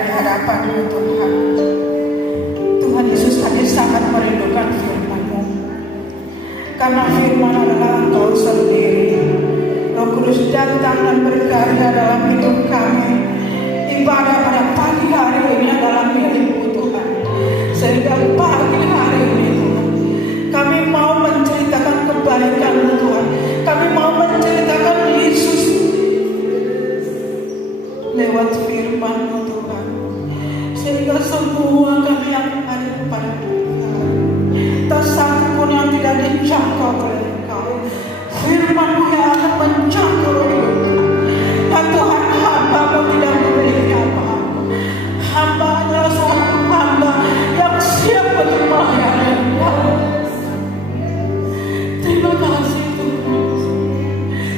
di hadapan-Mu Tuhan. Tuhan Yesus, kami sangat merindukan firman-Mu, karena firman adalah Engkau sendiri. Roh Kudus datang dan berkarya dalam hidup kami. Ibadah pada pagi hari ini adalah milik-Mu Tuhan, sehingga pagi hari ini Tuhan, kami mau menceritakan kebaikan-Mu Tuhan. Kami mau menceritakan Yesus lewat firman-Mu Tuhan, sehingga semua kami yang ada pada Tuhan, tak satu pun yang tidak dijangkau oleh Engkau. Firman-Mu yang akan menjangkau hidupku. Dan Tuhan, hamba-Mu tidak memiliki apa-apa. Hamba adalah seorang hamba yang siap untuk melayani Engkau. Terima kasih Tuhan.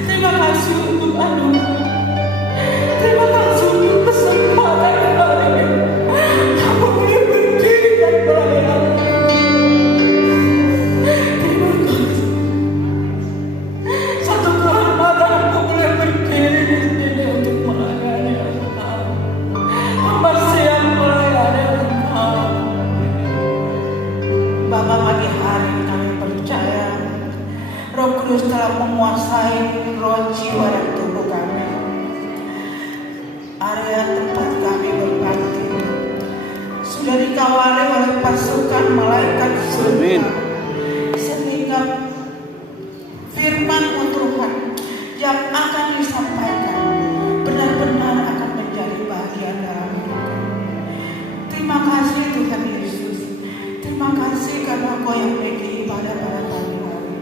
Terima kasih untuk anugerah. Terima kasih untuk kesempatan hari ini. Aku boleh berdiri dan melayani. Terima kasih. Satu kehormatan aku boleh berdiri di sini untuk melayani Engkau. Hamba siap melayani Engkau. Bapa, pagi hari kami percaya Roh Kudus telah menguasai roh, jiwa, dan tubuh kami. Area tempat kami berbakti sudah dikawali oleh pasukan malaikat surga, sehingga firman-Mu Tuhan yang akan disampaikan benar-benar akan menjadi bagian dalam hidup kami. Terima kasih Tuhan Yesus. Terima kasih karena Engkau yang beri ibadah pada pagi hari.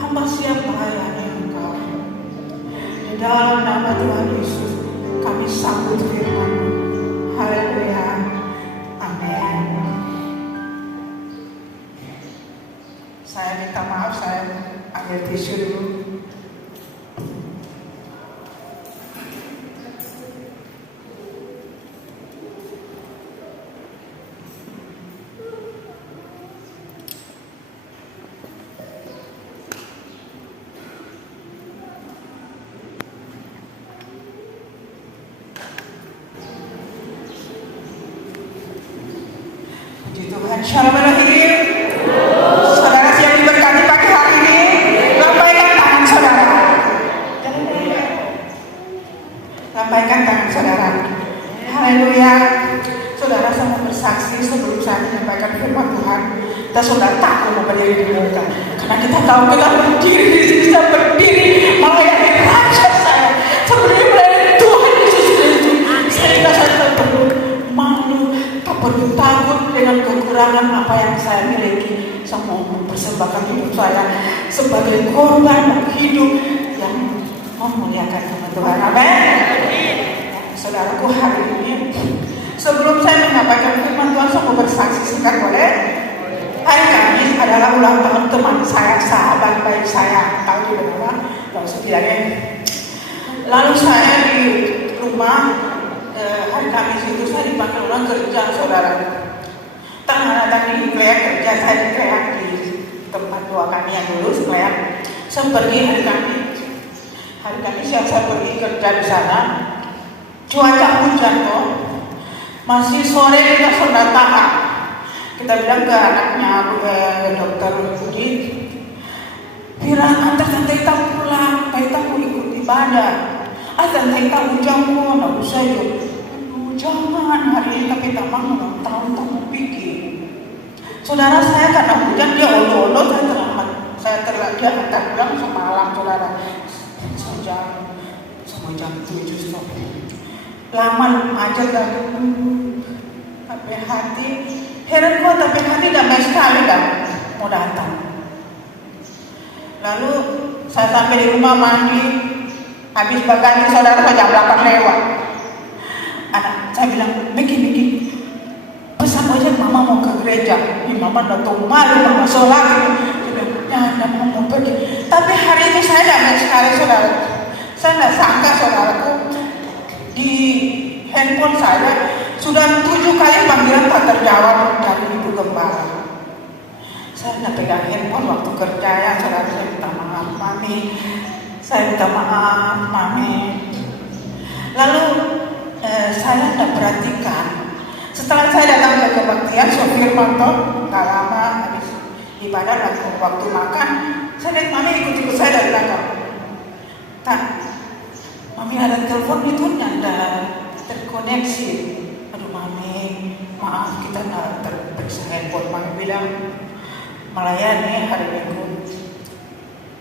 Hamba siap melayani Engkau. Di dalam nama Tuhan Yesus kami sambut firman-Mu. Haleluya. Amin. Saya minta maaf, saya ambil tisu dulu. Tuhan, shalom Elohim. Saudara siap diberkati pagi hari ini? Lambaikan tangan saudara. Lambaikan tangan saudara. Haleluya. Saudara, saya mau bersaksi sebelum saya menyampaikan firman Tuhan. Kita sudah takut mau berdiri di muka, karena kita tahu kita berdiri di sini, kita berdiri melayani Raja saya, seperti melayani Tuhan Yesus Kristus, sehingga saya tak perlu malu, tak perlu takut dengan kekurangan apa yang saya miliki. Saya mau mempersembahkan hidup saya sebagai korban hidup yang memuliakan nama Tuhan. Amin. Saudaraku, hari ini sebelum saya menyampaikan firman Tuhan, saya mau bersaksi singkat boleh? Hari Kamis adalah ulang tahun teman saya, sahabat baik saya, tahu di mana? Tahu sekiranya. Lalu saya di rumah hari Kamis itu saya dipanggil orang kerja, saudara. Tangan tadi Kleak kerja, saya di Kleak di tempat tua kami yang dulu Kleak. Saya pergi hari Kamis. Hari Kamis yang saya pergi kerja di sana, cuaca hujan kok. Masih sore kita sudah tahan. Kita bilang ke anaknya dokter Budi, Pira, antar tante Ita pulang, tante Ita mau ikut ibadah. Tante Ita hujan kok, nggak usah yuk. Jangan, hari ini tapi tak mau ulang tahun, tak mau pikir. Saudara, saya karena hujan dia olo-olo, saya terlambat. Saya terlambat, dia hantar pulang semalam, saudara. Sama jam 7 stop. Lama aja dah sampai hati. Heran kok tapi hati damai sekali kan mau datang. Lalu saya sampai di rumah mandi, habis bagani saudara saya jam 8 lewat. Anak saya bilang, Miki, pesan aja mama mau ke gereja. Mama datang malu, mama sholat. Dia bilang, mama mau pergi. Tapi hari ini saya damai sekali saudara. Saya tidak sangka saudaraku, di handphone saya sudah 7 kali panggilan tak terjawab dari ibu gembala. Saya tidak pegang handphone waktu kerja ya, saudara. Saya minta maaf mami, saya minta maaf mami. Lalu saya tidak perhatikan. Setelah saya datang ke kebaktian, sopir motor, gak lama habis ibadah waktu makan, saya lihat mami ikut-ikut saya dari belakang. Tak, mami ada telepon itu nggak terkoneksi. Aduh mami, maaf kita nggak terperiksa handphone. Mami bilang melayani hari Minggu.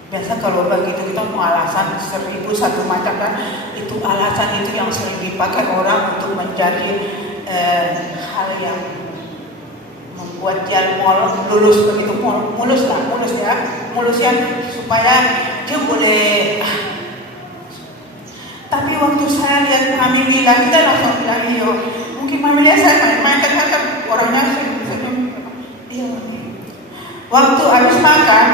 Biasa kalau begitu kita mau alasan 1001 macam kan, itu alasan itu yang sering dipakai orang untuk mencari hal yang membuat dia lulus begitu, mulus ya, supaya dia boleh. Tapi waktu saya lihat mami bilang, kita langsung bilang iyo, mungkin mami lihat saya main-main kan orangnya senyum. Iya mami. Waktu habis makan,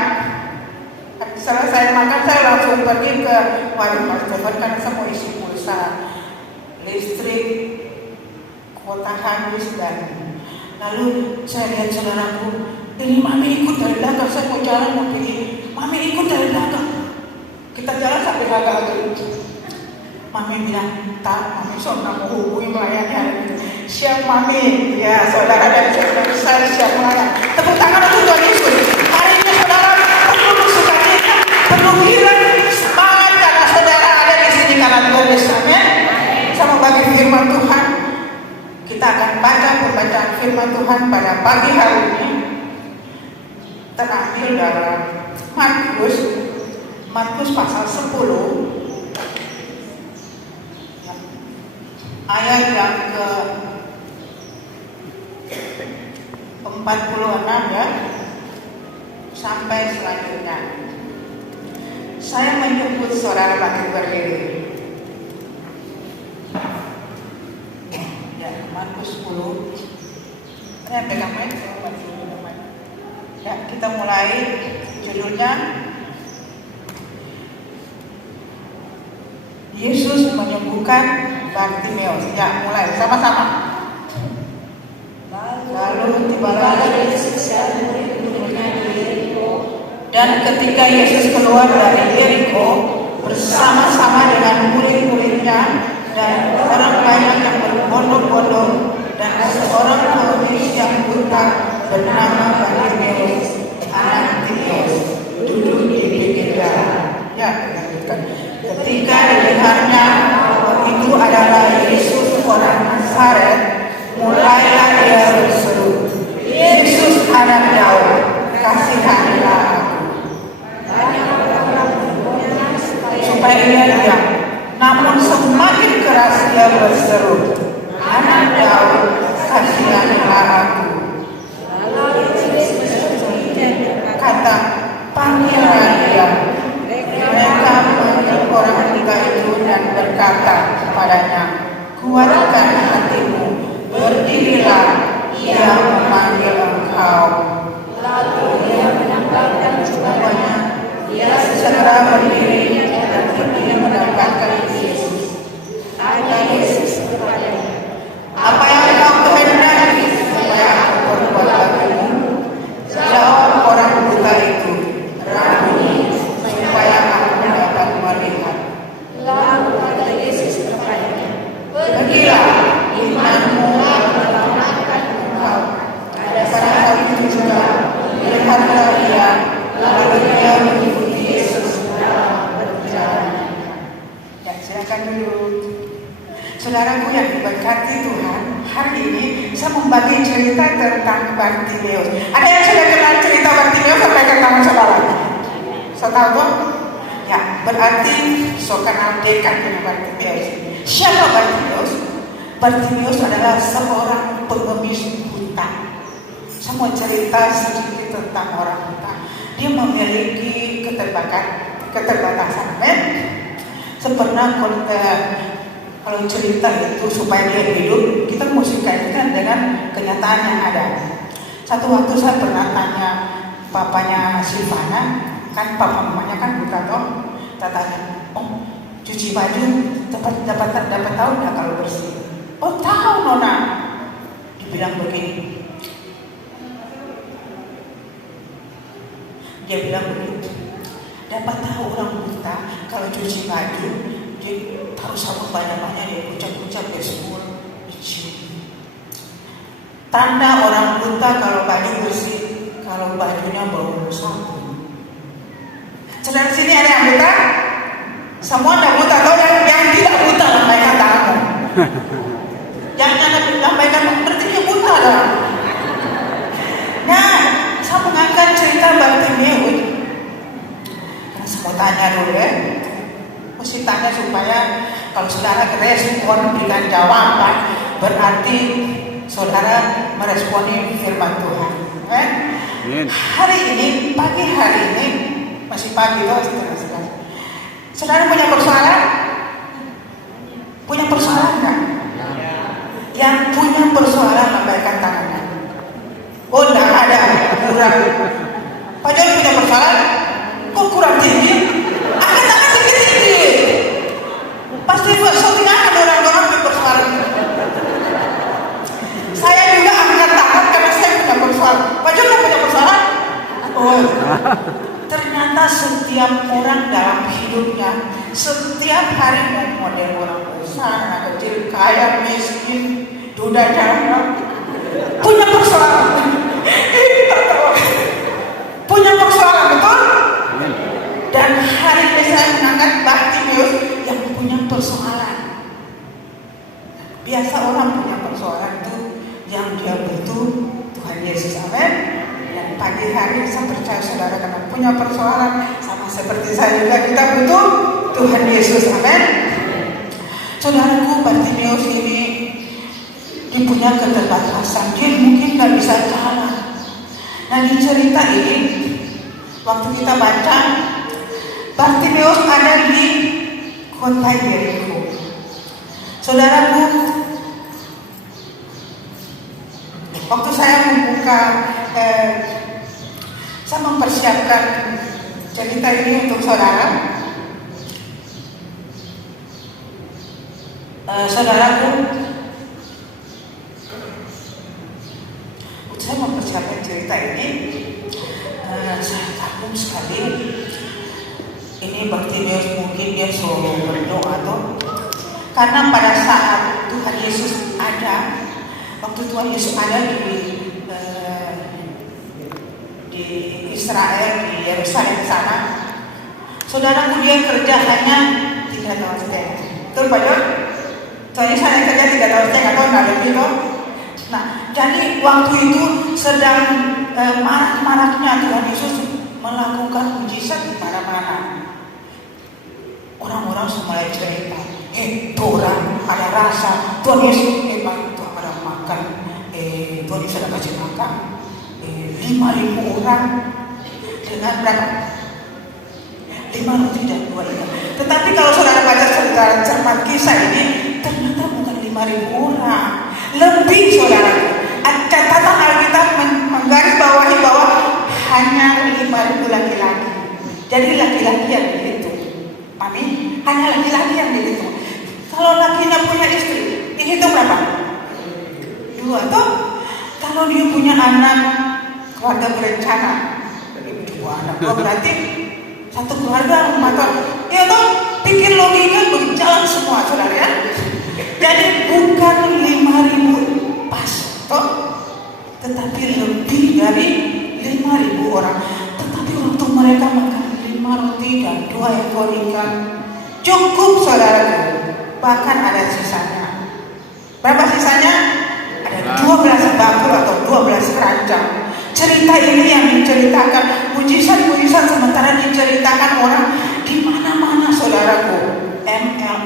setelah saya makan saya langsung pergi ke warung Mas Stefan karena saya mau isi pulsa listrik, kuota habis, dan lalu saya lihat saudaraku, ini mami ikut dari belakang, saya mau jalan mau pergi, mami ikut dari belakang. Kita jalan sampai agak-agak. Mami bilang, tak, mami sudah mau hubungi melayani hari ini. Siap mami, ya saudara dan saudara saya siap melayani. Tepuk tangan untuk Tuhan Yesus. Hari ini saudara perlu bersukacita, perlu hilang semangat karena saudara ada di sini karena Tuhan Yesus. Amin. Saya mau bagi firman Tuhan. Kita akan baca pembacaan firman Tuhan pada pagi hari ini. Terambil dalam Markus pasal 10. Ayat yang ke 46 ya, sampai selanjutnya. Saya menyebut saudara bagi berdiri. Ya, Markus 10. Saya pegang mic, ya, kita mulai. Judulnya Yesus menyembuhkan Bartimeus. Ya, mulai sama-sama. Lalu tibalah Yesus dan murid-muridnya di Yeriko. Dan ketika Yesus keluar dari Yeriko bersama-sama dengan murid-muridnya dan orang banyak yang berbondong-bondong dan seorang pengemis yang buta bernama Bartimeus, anak Timeus, duduk di pinggir jalan. Ya, ketika didengarnya itu adalah Yesus orang Nazaret, mulailah dia berseru, Yesus anak Daud, kasihanilah aku. Supaya dia diam. Namun semakin keras dia berseru, anak Daud, kasihanilah aku. Kata, panggillah dia. Mereka memanggil orang buta itu dan berkata kepadanya, kuatkan hatimu, berdirilah, ia memanggil engkau. Lalu dia menanggalkan jubahnya, dia segera berdiri dan pergi mendapatkan Yesus. Tanya Yesus kepadanya, apa yang kau kehendaki supaya aku berbuat bagimu? Jawab orang buta itu, Rabuni, supaya aku dapat melihat. Lalu kata Yesus kepadanya, pergilah, imanmu menyelamatkan engkau. Pada saat itu juga lihatlah dia, lalu dia mengikuti Yesus dalam perjalanannya. Ya, silakan dulu. Saudaraku yang diberkati Tuhan, hari ini saya membagi cerita tentang Bartimeus. Ada yang sudah kenal cerita Bartimeus? Sampaikan tangan saudara. Saya tahu tuh? Ya, berarti so kenal dekat dengan Bartimeus. Siapa Bartimeus? Bartimeus adalah seorang pengemis buta. Saya mau cerita sedikit tentang orang buta. Dia memiliki keterbatasan. Pernah kalau cerita itu supaya dia hidup, kita mesti kaitkan dengan kenyataan yang ada. Satu waktu saya pernah tanya papanya Silvana, kan papa mamanya kan buta toh. Saya tanya, oh cuci baju dapat tahu nggak kalau bersih? Oh tahu Nona. Dibilang begini. Dia bilang begitu. Dapat tahu orang buta kalau cuci baju dia taruh sabun banyak-banyak, dia kucap-kucap, dia semur. Tanda orang buta kalau baju bersih, kalau bajunya bau sabun. Saudara sini ada yang buta? Semua ada buta, atau yang tidak buta lambaikan tanganmu. Jangan lambaikan, berarti dia buta lah. Nah, saya mengangkat cerita Bartimeus. Karena saya mau tanya dulu ya. Mesti tanya supaya kalau saudara respon berikan jawaban, berarti saudara meresponi firman Tuhan. Hari ini, pagi hari ini, masih pagi loh, saudara punya persoalan? Punya persoalan enggak? Yang punya persoalan lambaikan tangannya. Oh, enggak ada, kurang. Pak John punya persoalan? Kok kurang tinggi? Angkat tangan tinggi-tinggi. Pasti suatu akan orang-orang punya persoalan. Saya juga angkat tangan karena saya punya persoalan. Pak John punya persoalan? Oh, ternyata setiap orang dalam hidupnya, setiap hari mau model orang besar, anak kecil, kaya, miskin, duda, janda, punya persoalan. Punya persoalan, betul? Dan hari ini saya mengangkat Bartimeus yang punya persoalan. Biasa orang punya persoalan itu yang dia butuh Tuhan Yesus, amin. Dan pagi hari saya percaya saudara karena punya persoalan sama seperti saya juga, kita butuh Tuhan Yesus, amin. Saudaraku, Bartimeus ini dia punya keterbatasan, dia mungkin gak bisa jalan. Nah, di cerita ini waktu kita baca, Bartimeus ada di kota Yeriko. Saudaraku, waktu saya membuka, saya mempersiapkan cerita ini untuk saudara. Saudaraku, saya mempersiapkan cerita ini, saya takut sekali. Ini Bartimeus mungkin dia selalu berdoa tuh, karena pada saat Tuhan Yesus ada, waktu Tuhan Yesus ada di Israel, di Yerusalem sana, saudaraku dia kerja hanya 3 tahun setengah. Betul Pak John? Tuhan Yesus hanya kerja 3 tahun setengah atau nggak lebih loh. Nah, jadi waktu itu sedang marak-maraknya Tuhan Yesus melakukan mujizat di mana-mana. Orang-orang mulai cerita, itu orang ada rasa, Tuhan Yesus memang itu ada makan, Tuhan Yesus ada kasih makan 5.000 orang dengan berapa? 5 roti dan 2 ikan. Tetapi kalau saudara baca cermat kisah ini, ternyata bukan 5.000 orang, lebih saudara. Catatan Alkitab menggaris bawahi bahwa hanya 5.000 laki-laki. Jadi laki-laki yang dihitung. Amin. Hanya laki-laki yang dihitung. Kalau lakinya punya istri, dihitung berapa? 2. Atau kalau dia punya anak, keluarga berencana, 2 anak. Berarti satu keluarga motor. Ya toh, pikir logika berjalan semua saudara ya. Jadi bukan 5.000 pas, toh, tetapi lebih dari 5.000 orang. Tetapi waktu mereka makan 5 roti dan 2 ekor ikan, cukup saudara. Bahkan ada sisanya. Berapa sisanya? Ada 12 bakul atau 12 keranjang. Cerita ini yang menceritakan mujizat-mujizat, sementara diceritakan orang di mana-mana saudaraku. MLM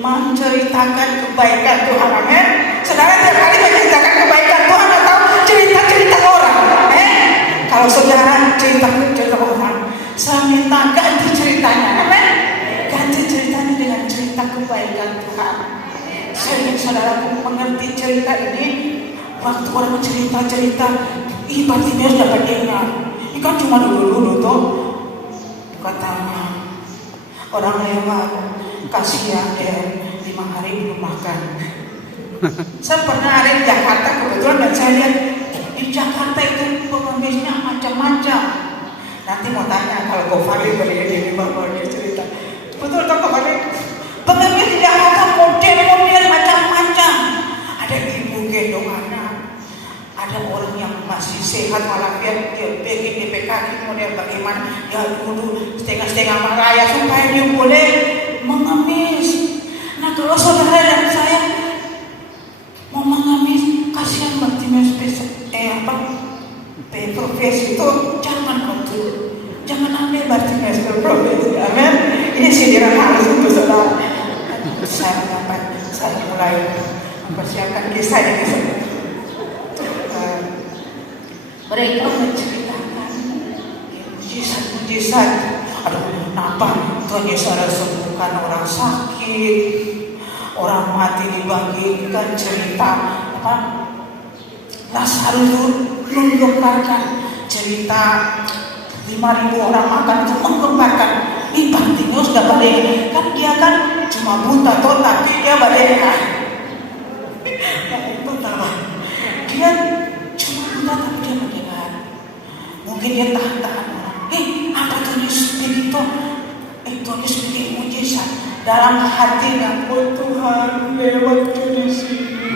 menceritakan kebaikan Tuhan, amin. Saudara tiap hari menceritakan kebaikan Tuhan atau cerita-cerita orang, amin. Kalau saudara cerita orang, saya minta ganti ceritanya, amin. Ganti ceritanya dengan cerita kebaikan Tuhan. Saya ingin saudaraku mengerti cerita ini. Waktu orang cerita-cerita, Bartimeus dapat ingat, ini kan cuma dulu-dulu tuh, katanya orang lewat, kasihan ya, 5 hari belum makan. Saya pernah ada di Jakarta kebetulan, dan saya lihat di Jakarta itu pengemisnya macam-macam. Nanti mau tanya kalau Gofari beri bapak dia cerita, betul tak Gofari? Pengemis di Jakarta model-model macam-macam. Ada ibu gendong anak, bagaimana ya dulu setengah-setengah marah ya supaya dia boleh mengemis. Nah kalau saudara dan saya mau mengemis, kasihan Bartimeus profesi itu jangan kontur, jangan ambil Bartimeus berprofesi. Amin. Ini sindiran halus untuk saudara. Saya mulai mempersiapkan kisah ini. Mereka menceritakan mujizat. Aduh, kenapa Tuhan Yesus sembuhkan orang sakit, orang mati dibangkitkan, cerita apa? Lazarus menggemparkan cerita 5.000 orang makan itu menggemparkan. Ini Bartimeus sudah balik, kan dia kan cuma buta toh, tapi dia balik kan. Dia cuma buta tapi dia mendengar. Mungkin dia tahan-tahan orang. Apa Tuhan Yesus begitu? Tuhan Yesus bikin mujizat dalam hatinya. Oh Tuhan, lewat di sini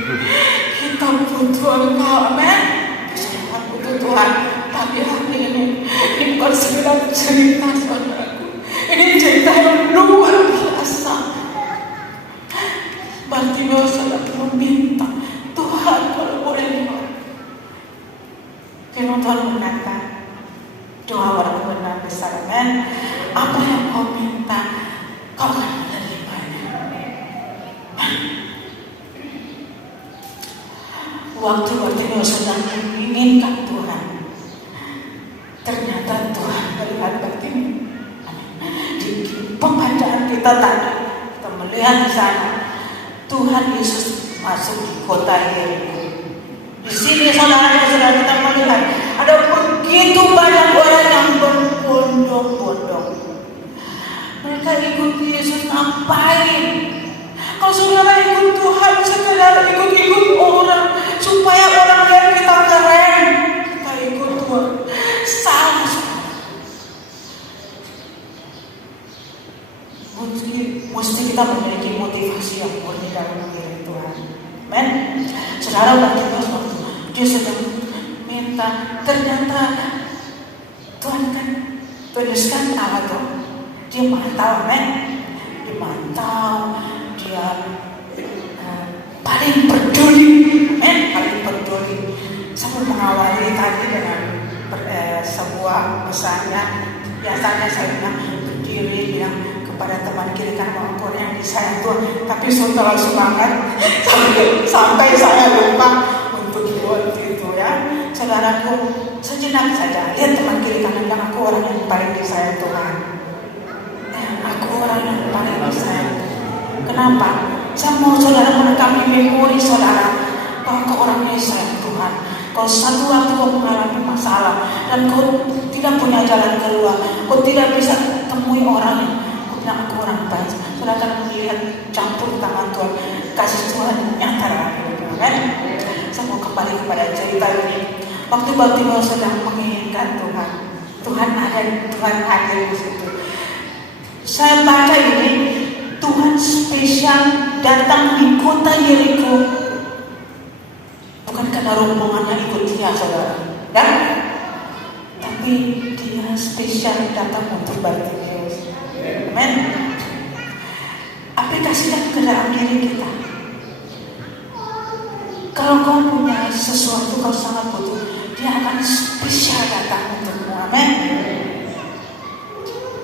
kita butuh Engkau, amin. Saya butuh Tuhan. Tapi hari ini bukan sekedar cerita saudaraku. Ini cerita yang luar biasa. Bartimeus sedang meminta Tuhan kalau boleh. Firman Tuhan berkata, doa orang benar besar, amin. Apa yang kau minta, kau akan menerimanya. Waktu Bartimeus sedang menginginkan Tuhan, ternyata Tuhan melihat Bartimeus. Di pembacaan kita tadi, kita melihat di sana Tuhan Yesus masuk di kota Yeriko. Di sini saudara-saudara kita melihat ada begitu banyak orang yang berbondong-bondong. Mereka ikut Yesus ngapain? Kalau saudara ikut Tuhan sekedar ikut-ikut orang supaya orang lihat kita keren, kita ikut Tuhan. Salah. Mesti kita memiliki motivasi yang murni dalam diri Tuhan. Men, saudara Bartimeus waktu dia sedang minta, ternyata Tuhan kan tuliskan Allah tuh. Dia mantau, men. Dia mantau, dia paling peduli, men, paling peduli. Saya mengawali tadi dengan sebuah pesannya. Biasanya saya bilang berdiri, bilang kepada teman kiri kanan maupun yang disayang Tuhan, tapi setelah semangat sampai saya lupa untuk buat itu ya. Saudaraku, sejenak saja lihat teman kiri kanan, dan aku orang yang paling disayang Tuhan. Aku orang yang paling disayang. Kenapa? Saya mau saudara merekam memori saudara bahwa kau orang yang disayang Tuhan. Kau satu waktu kau mengalami masalah dan kau tidak punya jalan keluar, kau tidak bisa temui orang yang aku orang baik. Saudara akan melihat campur tangan Tuhan, kasih Tuhan nyata dalam hidup, kan? Saya mau kembali kepada cerita ini. Waktu Bartimeus sedang menginginkan Tuhan, Tuhan hadir di situ. Saya baca ini, Tuhan spesial datang di kota Yeriko, bukan karena rombongannya ikut dia, saudara, kan? Tapi dia spesial datang untuk Bartimeus. Amen. Aplikasikan ke dalam diri kita. Kalau kau punya sesuatu kau sangat butuh, dia akan spesial datang untukmu. Amen.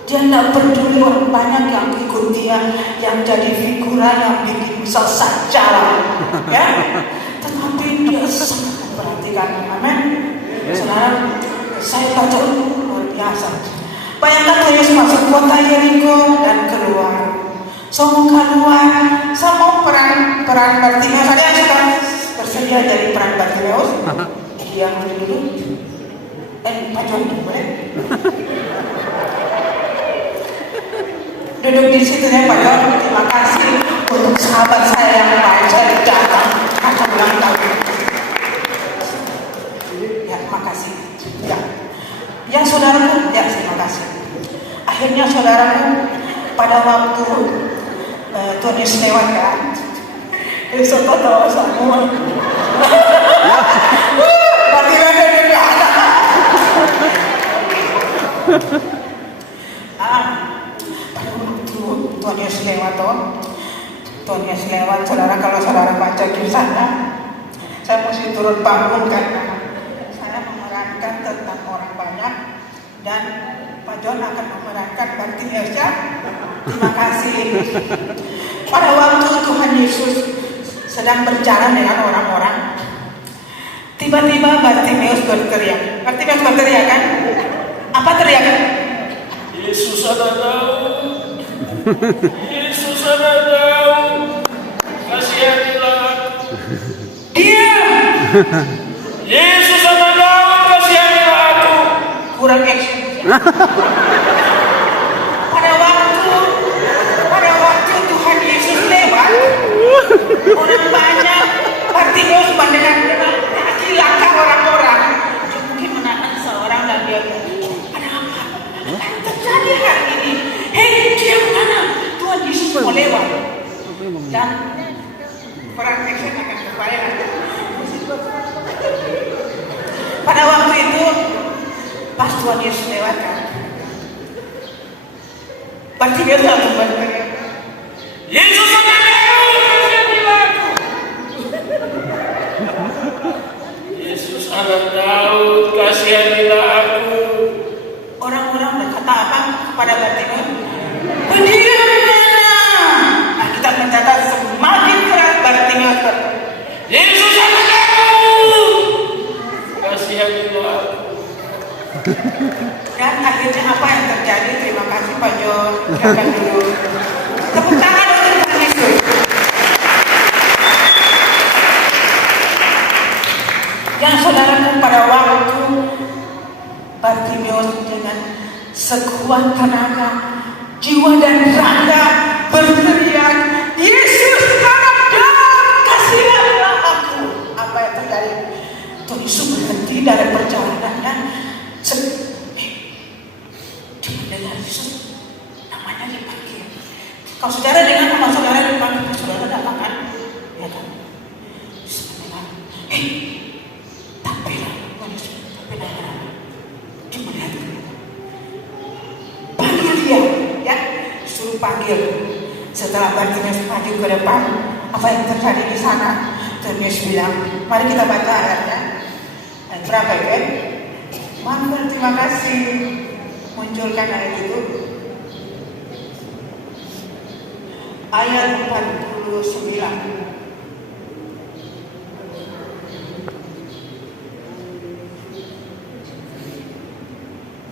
Dia tidak peduli orang banyak yang ikut dia, yang jadi figuran, yang bikin sesat jalan, ya. Tetapi dia sangat memperhatikan. Amen. Saudara, saya baca luar biasa. Bayangkan Yesus masuk kota Yeriko dan keluar. Semua keluar, sama peran Bartimeus. Ada yang sudah bersedia jadi peran Bartimeus? Dia dulu. Pak John boleh? Duduk di situ ya Pak John. Terima kasih untuk sahabat saya yang baik. Saya datang akan ulang tahun. Ya, makasih. Ya. Ya saudaraku, ya terima kasih. Akhirnya saudaraku, pada waktu Tuhan Yesus lewat kan, Yesus tahu semua. Berarti ada. Tuhan Yesus lewat. Saudara, kalau saudara baca kisahnya, saya mesti turun bangun karena saya memerankan tentang orang banyak dan Pak John akan memerankan Bartimeus ya. Terima kasih. Pada waktu Tuhan Yesus sedang berjalan dengan orang-orang, tiba-tiba Bartimeus berteriak. Bartimeus berteriak kan? Apa teriakan? Yesus anak Daud, Yesus anak Daud, kasihanilah aku. Diam! Yesus anak Daud, kasihanilah aku. Kurang action. Pada waktu Tuhan Yesus lewat, orang banyak, Bartimeus dengan kaki langkah orang-orang, dia mungkin menahan seorang dan dia ada apa? Yang terjadi hari ini? Hei, diam mana? Tuhan Yesus mau lewat. Dan perang action akan kembali. Pada waktu itu, pas Tuhan Yesus lewat kan, Bartimeus langsung berteriak, Yesus anak Daud, kasihanilah aku. Yesus anak Daud, kasihanilah aku. orang-orang berkata apa kepada Bartimeus? Berdiri mana? Nah, kita mencatat semakin keras Bartimeus berteriak, Yesus anak Daud, kasihanilah aku. dan akhirnya apa yang terjadi? Terima kasih Pak John. Silakan dulu. Tepuk tangan untuk Tuhan Yesus. Yang saudaraku, pada waktu Bartimeus dengan sekuat tenaga, jiwa dan raga berteriak, Yesus anak Daud, kasihanilah aku. Apa yang terjadi? Tuhan Yesus berhenti dari perjalanannya. Dia mendengar Yesus namanya dipanggil. Kalau saudara dengar nama saudara dipanggil, saudara datang kan? Ya kan? Yesus mendengar, tampillah Tuhan Yesus, tampillah. Dia melihat dia. Panggil dia, ya, suruh panggil. Setelah Bartimeus maju ke depan, apa yang terjadi di sana? Tuhan Yesus bilang, mari kita baca ayatnya. Ayat berapa ya? Mantul, terima kasih. Munculkan ayat itu. Ayat 49.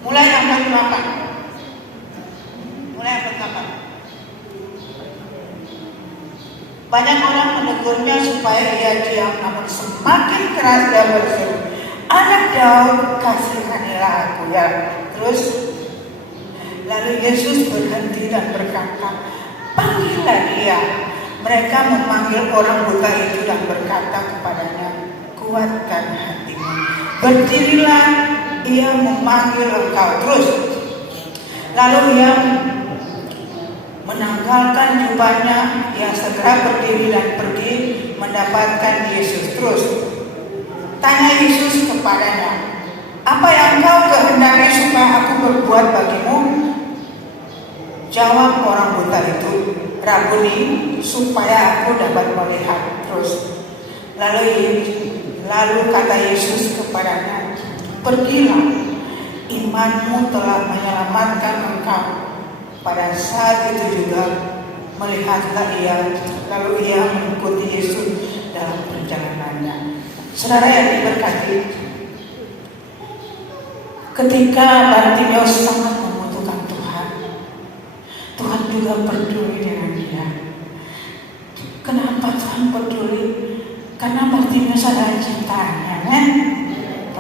Mulai 48. Mulai 48. Banyak orang menegurnya supaya ia diam, namun semakin keras dia berseru, anak Daud, kasihanilah aku ya. Terus lalu Yesus berhenti dan berkata, panggillah dia. Mereka memanggil orang buta itu dan berkata kepadanya, kuatkan hatimu, berdirilah, ia memanggil engkau. Terus lalu ia menanggalkan jubahnya, ia segera berdiri dan pergi mendapatkan Yesus. Terus tanya Yesus kepadanya, apa yang kau kehendaki supaya aku berbuat bagimu? Jawab orang buta itu, Rabuni, supaya aku dapat melihat. Terus lalu kata Yesus kepadanya, pergilah, imanmu telah menyelamatkan engkau. Pada saat itu juga melihatlah ia, lalu ia mengikuti Yesus dalam perjalanannya. Saudara yang diberkati, ketika Bartimeus sangat membutuhkan Tuhan, Tuhan juga peduli dengan dia. Kenapa Tuhan peduli? Karena Bartimeus adalah ciptaannya, kan?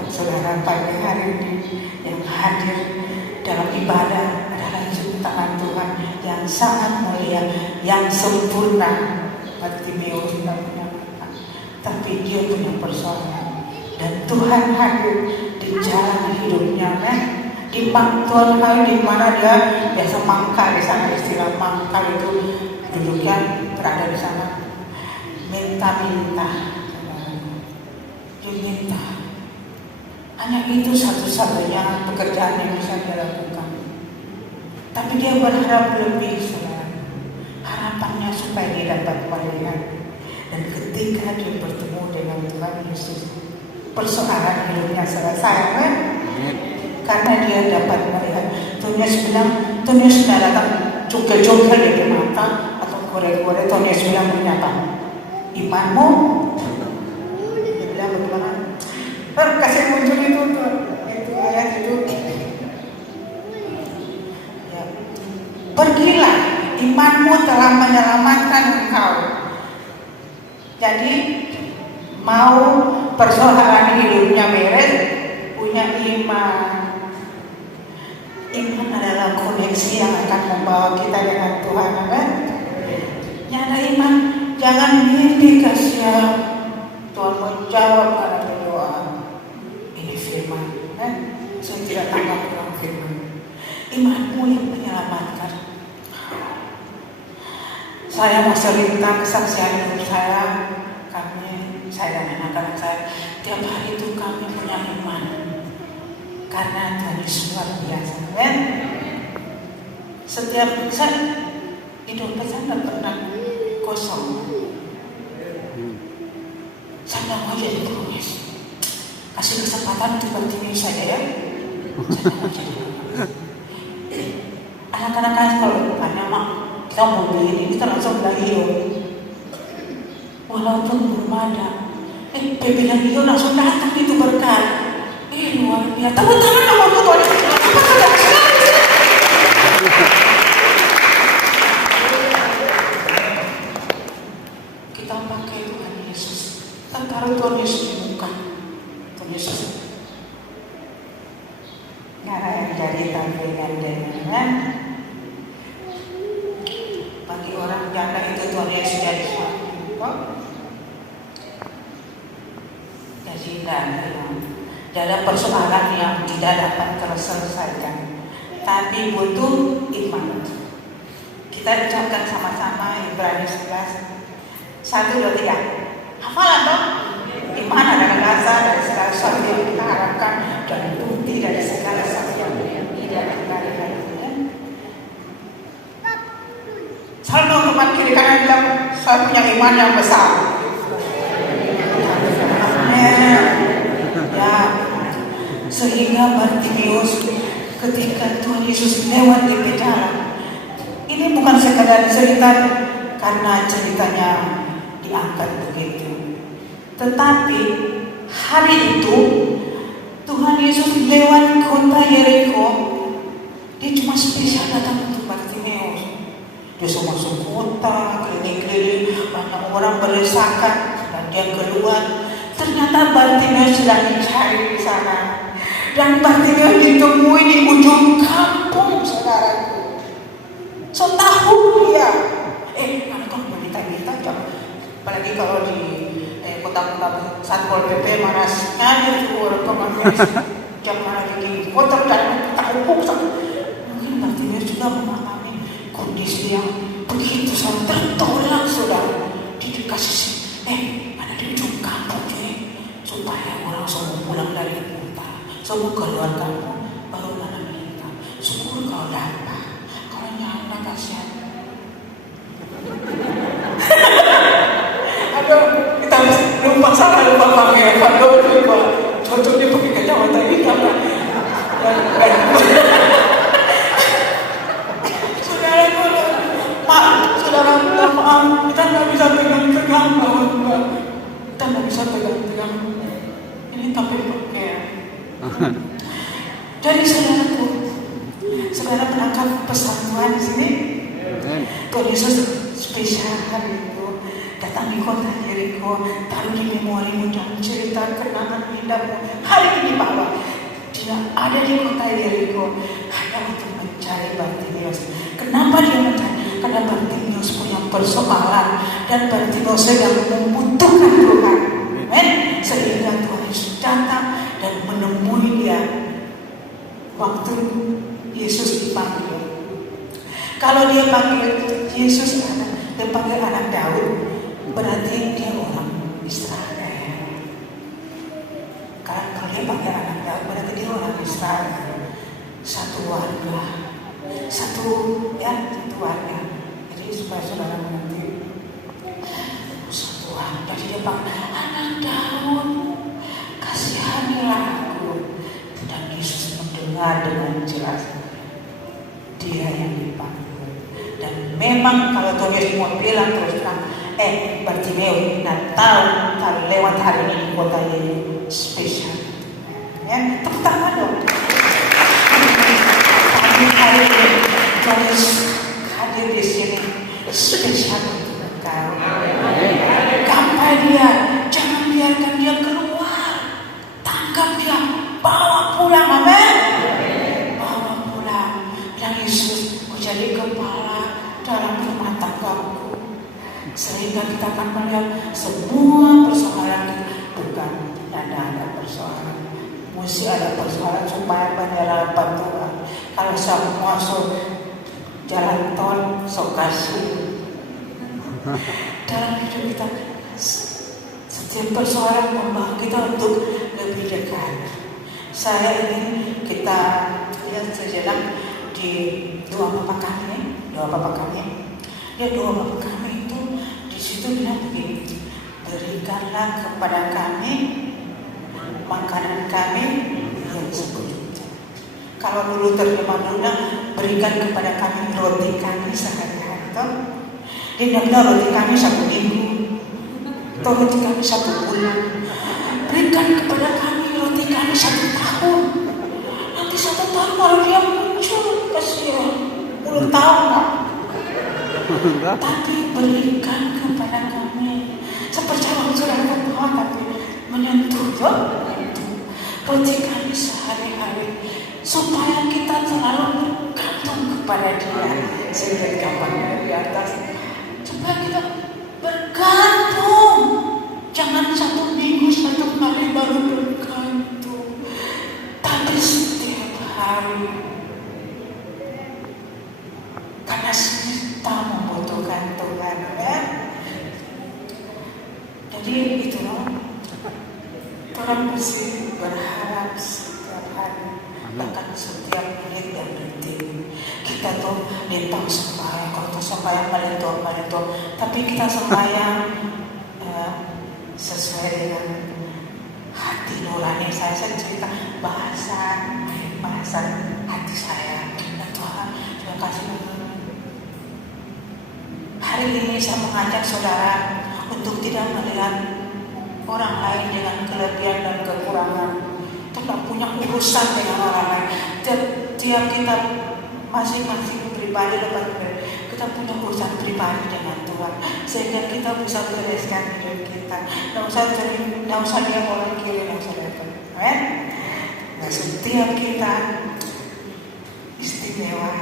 Saudara, pagi hari ini yang hadir dalam ibadah adalah ciptaan Tuhan yang sangat mulia, yang sempurna. Bartimeus tidak punya mata, tapi dia punya persoalan. Dan Tuhan hadir di jalan hidupnya, kan? Di Tuhan hadir di mana dia biasa mangkal di sana, istilah mangkal itu duduknya berada di sana. Minta-minta, dia minta. Hanya itu satu-satunya pekerjaan yang bisa dia lakukan. Tapi dia berharap lebih, saudara. Harap harapannya supaya dia dapat melihat. Dan ketika dia bertemu dengan Tuhan Yesus, persoalan hidupnya selesai, kan? Karena dia dapat melihat. Tuhan Yesus bilang, Tuhan Yesus sudah datang jungkel-jungkel di mata atau korek-korek. Tuhan Yesus bilang apa? Imanmu? Dia bilang bagaimana? Kasih muncul itu ayat itu. Ya. Pergilah, imanmu telah menyelamatkan engkau. Jadi mau persoalan hidupnya beres, punya iman. Iman adalah koneksi yang akan membawa kita dengan Tuhan, kan? Nyata iman, jangan mimpi kasihan. Tuhan menjawab pada berdoa. Ini firman, kan? Saya tidak tangkap dalam firman. Imanmu yang menyelamatkan. Saya mau cerita kesaksian hidup saya. Saya dan anak-anak saya, tiap hari itu kami punya iman. Karena Tuhan Yesus luar biasa, kan? Setiap saya hidup saya tidak pernah kosong. Saya tidak mau jadi pengemis. Kasih kesempatan untuk bertemu saya, ya. Anak-anak saya kalau tanya, mak, kita mau beli ini, kita langsung bilang iyo. Walaupun belum ada, dia bilang iyo langsung datang itu berkat. Luar biasa. Tepuk tangan sama Tuhan. Kita pakai Tuhan Yesus. Kita taruh Tuhan Yesus di muka. Tuhan Yesus. Karena yang dari tampilan dengan bagi orang janda itu Tuhan Yesus jadi suatu. Jadi ada persoalan yang tidak dapat terselesaikan, tapi butuh iman. Kita ucapkan sama-sama Ibrani 11 1, 2, 3. Hafalan dong? Iman adalah dasar dari segala sesuatu yang kita harapkan dan bukti dari segala sesuatu yang tidak kita lihat. Selalu teman kiri kanan bilang, saya punya iman yang besar. Ya, sehingga Bartimeus ketika Tuhan Yesus lewat di penjara, ini bukan sekadar cerita karena ceritanya diangkat begitu, tetapi hari itu Tuhan Yesus lewat kota Yeriko, dia cuma spesial datang untuk Bartimeus. Dia masuk kota, keliling-keliling, banyak orang berdesakan dan dia keluar. Ternyata Bartimeus sedang dicari di sana. Dan Bartimeus ditemui di ujung kampung, saudaraku. So tahu dia. Mana kau berita-berita jam. Apalagi kalau di kota-kota Satpol PP mana nanya itu orang pengamis jam mana lagi kota dan tak hukum. Mungkin Bartimeus juga memahami kondisi yang begitu sangat tertolak, saudara. Dia dikasih ada di ujung kampung ini supaya orang semua pulang dari kota, semua keluar kampung, baru mana minta syukur kau dapat, kalau nyanda kasihan. Aduh, kita lupa pamer, contohnya pergi ke kecamatan ini karena saudara maaf, kita nggak bisa pegang-pegang, kita nggak bisa pegang-pegang. Ini tapi pakaian. Jadi saudara menangkap pesan Tuhan di sini. Tuhan Yesus spesial hari itu datang di kota Yeriko, taruh di memorimu dan cerita kenangan indahmu. Hari ini bahwa dia ada di kota Yeriko hanya untuk mencari Bartimeus. Kenapa dia mencari? Karena Bartimeus punya persoalan dan Bartimeus sedang membutuhkan Tuhan. Amen. Sehingga Tuhan Yesus datang dan menemui dia waktu Yesus dipanggil. Kalau dia panggil Yesus dia panggil anak Daud, berarti dia orang Israel. Kalau dia panggil anak Daud, berarti dia orang Israel. Satu warga. Satu warga. Jadi Jadi supaya saudara mengerti, Tuhan dari Jepang, anak Daud, kasihanilah aku. Dan Yesus mendengar dengan jelas, dia yang dipanggil. Dan memang kalau Tuhan Yesus mau bilang terus terang, Bartimeus, tahu kalau lewat hari ini di kota ini spesial. Ya, tepuk tangan dong. Hari ini Tuhan Yesus hadir di sini spesial untuk engkau. Gapai dia, jangan biarkan dia keluar. Tangkap dia, bawa pulang, amin. Bawa pulang. Bilang Yesus, kau jadi kepala dalam rumah tanggaku. Sehingga kita akan melihat semua persoalan bukan ada persoalan. Mesti ada persoalan supaya penyerapan Tuhan. Kalau saya masuk jalan tol, sok kasih. Dalam hidup kita, setiap persoalan membawa kita untuk lebih dekat. Saya ingin kita lihat sejenak di doa Bapa kami. Doa Bapa kami itu di situ bilang begini, berikanlah kepada kami makanan kami yang cukup. Kalau dulu terjemah dulu, berikan kepada kami roti kami sehari-hari. Dia bilang roti kami 1 minggu, atau roti kami 1 bulan. Berikan kepada kami roti kami 1 tahun. Nanti 1 tahun baru dia muncul, kasihan 10 tahun lah. Tapi berikan kepada kami. Seperti orang sudah berdoa tapi menyentuh roti kami sehari-hari, supaya kita selalu bergantung kepada Dia. Sehingga gambarnya di atas, supaya kita bergantung. Jangan 1 minggu 1 kali baru bergantung, tapi setiap hari. Karena kita membutuhkan Tuhan, ya. Jadi itu loh. Orang mesti berharap setiap hari, bahkan setiap menit dan detik. Kita tuh lintang sembahyang, kalau tuh sembahyang melitur, tapi kita sembahyang sesuai dengan hati nurani saya. Saya cerita bahasa hati saya. Dan Tuhan, terima kasih. Hari ini saya mengajak saudara untuk tidak melihat orang lain dengan kelebihan dan kekurangan. Tidak punya urusan dengan orang lain. Tiap kita masing-masing pribadi kita punya urusan pribadi dengan Tuhan, sehingga kita bisa bereskan hidup kita. Tidak usah dia orang kiri, tidak usah datang. Amin. Nah, setiap kita istimewa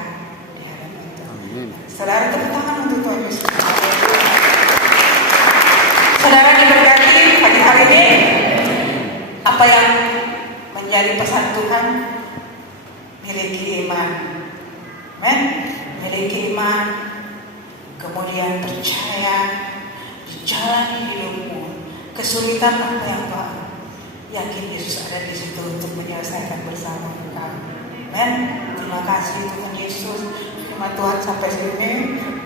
di hadapan Tuhan. Saudara, tepuk tangan untuk Tuhan Yesus. Saudara diberkati pagi hari ini. Apa yang menjadi pesan Tuhan? Miliki iman. Amen. Miliki iman, kemudian percaya di jalan hidupmu. Kesulitan apa yang Pak? Yakin Yesus ada di situ untuk menyelesaikan bersama engkau. Amen. Terima kasih Tuhan Yesus. Terima Tuhan, sampai sini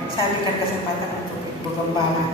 saya berikan kesempatan untuk Ibu Gembala.